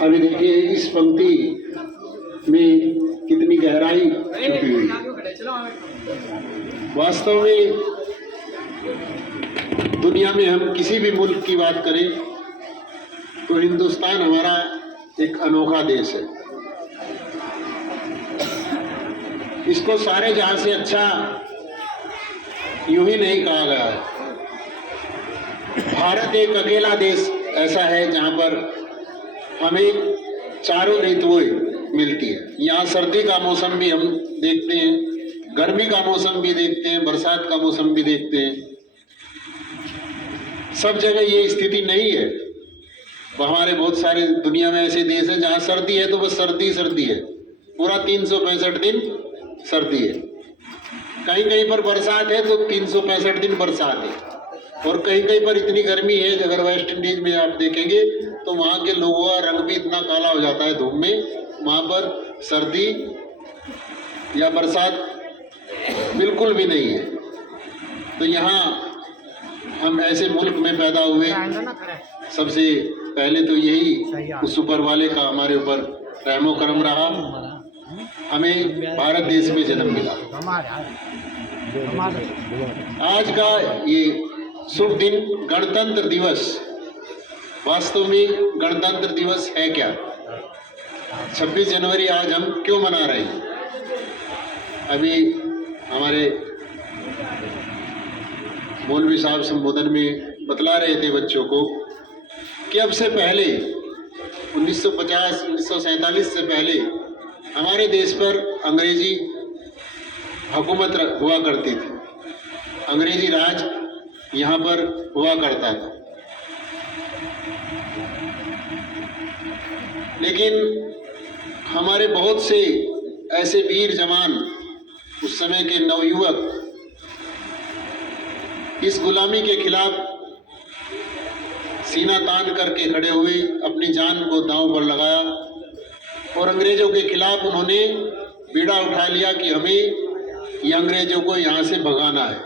अभी देखिए इस पंक्ति में कितनी गहराई छुपी हुई है। वास्तव में दुनिया में हम किसी भी मुल्क की बात करें तो हिंदुस्तान हमारा एक अनोखा देश है। इसको सारे जहां से अच्छा यूं ही नहीं कहा गया है। भारत एक अकेला देश ऐसा है जहां पर हमें चारों ऋतुएं मिलती है। यहाँ सर्दी का मौसम भी हम देखते हैं, गर्मी का मौसम भी देखते हैं, बरसात का मौसम भी देखते हैं। सब जगह ये स्थिति नहीं है। हमारे बहुत सारे दुनिया में ऐसे देश हैं जहाँ सर्दी है तो बस सर्दी सर्दी है, पूरा 365 दिन सर्दी है। कहीं कहीं पर बरसात है तो 365 दिन बरसात है, और कहीं कहीं पर इतनी गर्मी है कि अगर वेस्ट इंडीज में आप देखेंगे तो वहाँ के लोगों का रंग भी इतना काला हो जाता है धूप में। वहाँ पर सर्दी या बरसात बिल्कुल भी नहीं है। तो यहाँ हम ऐसे मुल्क में पैदा हुए, सबसे पहले तो यही उस ऊपर वाले का हमारे ऊपर रहमो करम रहा, हमें भारत देश में जन्म मिला। आज का ये शुभ दिन गणतंत्र दिवस, वास्तव में गणतंत्र दिवस है क्या? 26 जनवरी आज हम क्यों मना रहे हैं? अभी हमारे मौलवी साहब संबोधन में बतला रहे थे बच्चों को कि अब से पहले 1950-1947 से पहले हमारे देश पर अंग्रेजी हुकूमत हुआ करती थी, अंग्रेजी राज यहाँ पर हुआ करता था। लेकिन हमारे बहुत से ऐसे वीर जवान, उस समय के नवयुवक, इस गुलामी के खिलाफ सीना तान करके खड़े हुए, अपनी जान को दांव पर लगाया और अंग्रेजों के खिलाफ उन्होंने बीड़ा उठा लिया कि हमें ये अंग्रेजों को यहाँ से भगाना है,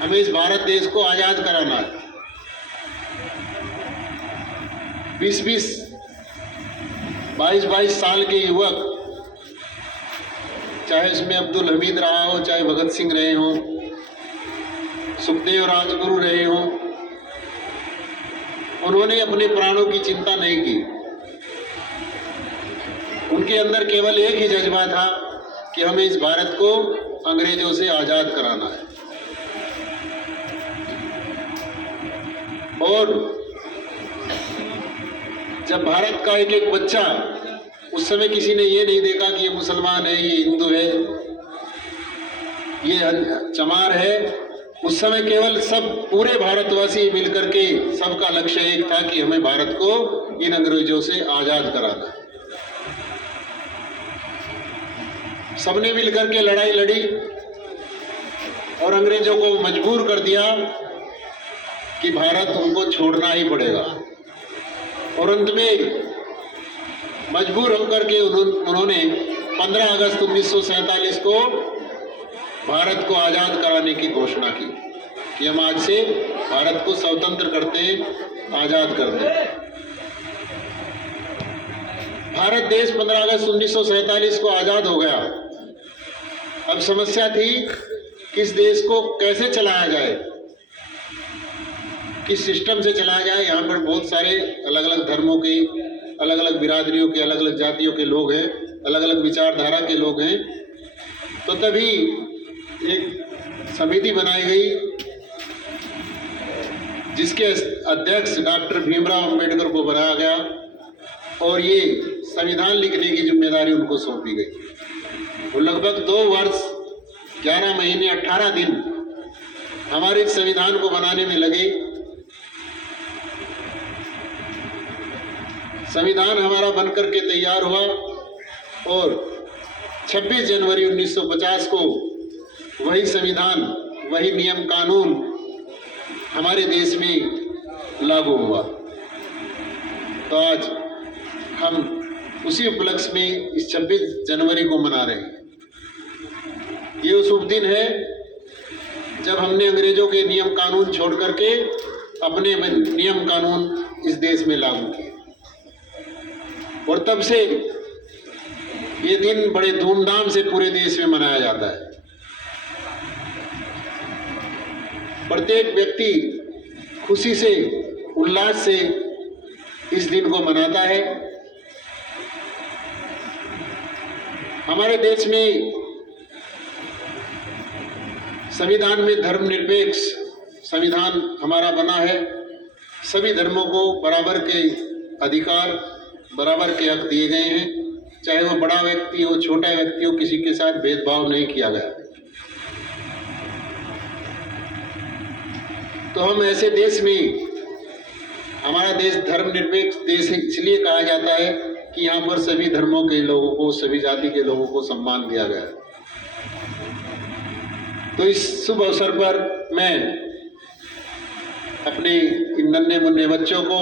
हमें इस भारत देश को आज़ाद कराना है। 20-22 साल के युवक, चाहे उसमें अब्दुल हमीद रहा हो, चाहे भगत सिंह रहे हो, सुखदेव राजगुरु रहे हो, उन्होंने अपने प्राणों की चिंता नहीं की। उनके अंदर केवल एक ही जज्बा था कि हमें इस भारत को अंग्रेजों से आज़ाद कराना है। और जब भारत का एक एक बच्चा, उस समय किसी ने ये नहीं देखा कि ये मुसलमान है, ये हिंदू है, ये चमार है। उस समय केवल सब पूरे भारतवासी मिलकर के सबका लक्ष्य एक था कि हमें भारत को इन अंग्रेजों से आज़ाद कराना है। सबने मिलकर के लड़ाई लड़ी और अंग्रेजों को मजबूर कर दिया कि भारत उनको छोड़ना ही पड़ेगा। और अंत में मजबूर होकर के उन्होंने 15 अगस्त 1947 को भारत को आज़ाद कराने की घोषणा की कि हम आज से भारत को स्वतंत्र करते, आज़ाद करते। भारत देश 15 अगस्त 1947 को आज़ाद हो गया। अब समस्या थी कि इस देश को कैसे चलाया जाए, किस सिस्टम से चलाया जाए। यहाँ पर बहुत सारे अलग अलग धर्मों के, अलग अलग बिरादरियों के, अलग अलग जातियों के लोग हैं, अलग अलग विचारधारा के लोग हैं। तो तभी एक समिति बनाई गई जिसके अध्यक्ष डॉक्टर भीमराव अंबेडकर को बनाया गया और ये संविधान लिखने की जिम्मेदारी उनको सौंपी गई। वो लगभग 2 वर्ष 11 महीने 18 दिन हमारे संविधान को बनाने में लगे। संविधान हमारा बनकर के तैयार हुआ और 26 जनवरी 1950 को वही संविधान, वही नियम कानून हमारे देश में लागू हुआ। तो आज हम उसी उपलक्ष्य में इस 26 जनवरी को मना रहे हैं। ये उस शुभ दिन है जब हमने अंग्रेजों के नियम कानून छोड़ करके अपने नियम कानून इस देश में लागू किए। और तब से ये दिन बड़े धूमधाम से पूरे देश में मनाया जाता है। प्रत्येक व्यक्ति खुशी से, उल्लास से इस दिन को मनाता है। हमारे देश में संविधान में धर्मनिरपेक्ष संविधान हमारा बना है। सभी धर्मों को बराबर के अधिकार, बराबर के हक दिए गए हैं। चाहे वो बड़ा व्यक्ति हो, छोटा व्यक्ति हो, किसी के साथ भेदभाव नहीं किया गया। तो हम ऐसे देश में, हमारा देश धर्मनिरपेक्ष देश इसलिए कहा जाता है कि यहाँ पर सभी धर्मों के लोगों को, सभी जाति के लोगों को सम्मान दिया गया है। तो इस शुभ अवसर पर मैं अपने इन नन्हे मुन्ने बच्चों को,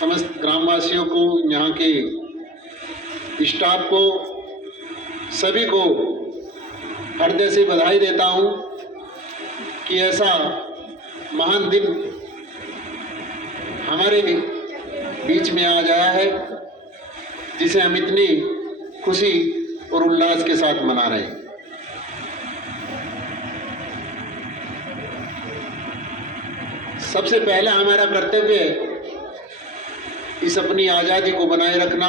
समस्त ग्रामवासियों को, यहाँ के स्टाफ को, सभी को हृदय से बधाई देता हूँ कि ऐसा महान दिन हमारे बीच में आ गया है, जिसे हम इतनी खुशी और उल्लास के साथ मना रहे हैं। सबसे पहला हमारा कर्तव्य है इस अपनी आज़ादी को बनाए रखना।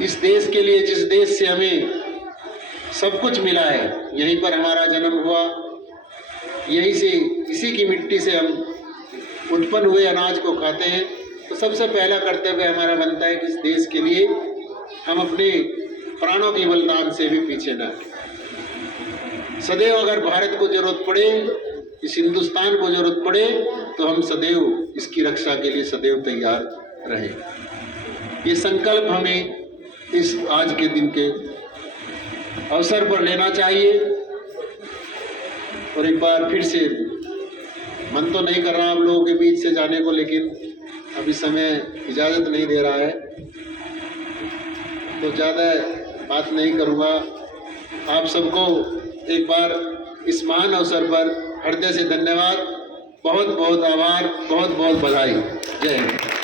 इस देश के लिए, जिस देश से हमें सब कुछ मिला है, यहीं पर हमारा जन्म हुआ, यहीं से, इसी की मिट्टी से हम उत्पन्न हुए अनाज को खाते हैं। तो सबसे पहला कर्तव्य हमारा बनता है कि इस देश के लिए हम अपने प्राणों के बलिदान से भी पीछे न हटें। सदैव अगर भारत को जरूरत पड़े, इस हिंदुस्तान को जरूरत पड़े, तो हम सदैव इसकी रक्षा के लिए सदैव तैयार रहें। ये संकल्प हमें इस आज के दिन के अवसर पर लेना चाहिए। और एक बार फिर से, मन तो नहीं कर रहा आप लोगों के बीच से जाने को, लेकिन अभी समय इजाज़त नहीं दे रहा है, तो ज़्यादा बात नहीं करूँगा। आप सबको एक बार इस महान अवसर पर हृदय से धन्यवाद, बहुत बहुत आभार, बहुत बहुत बधाई। जय हिंद।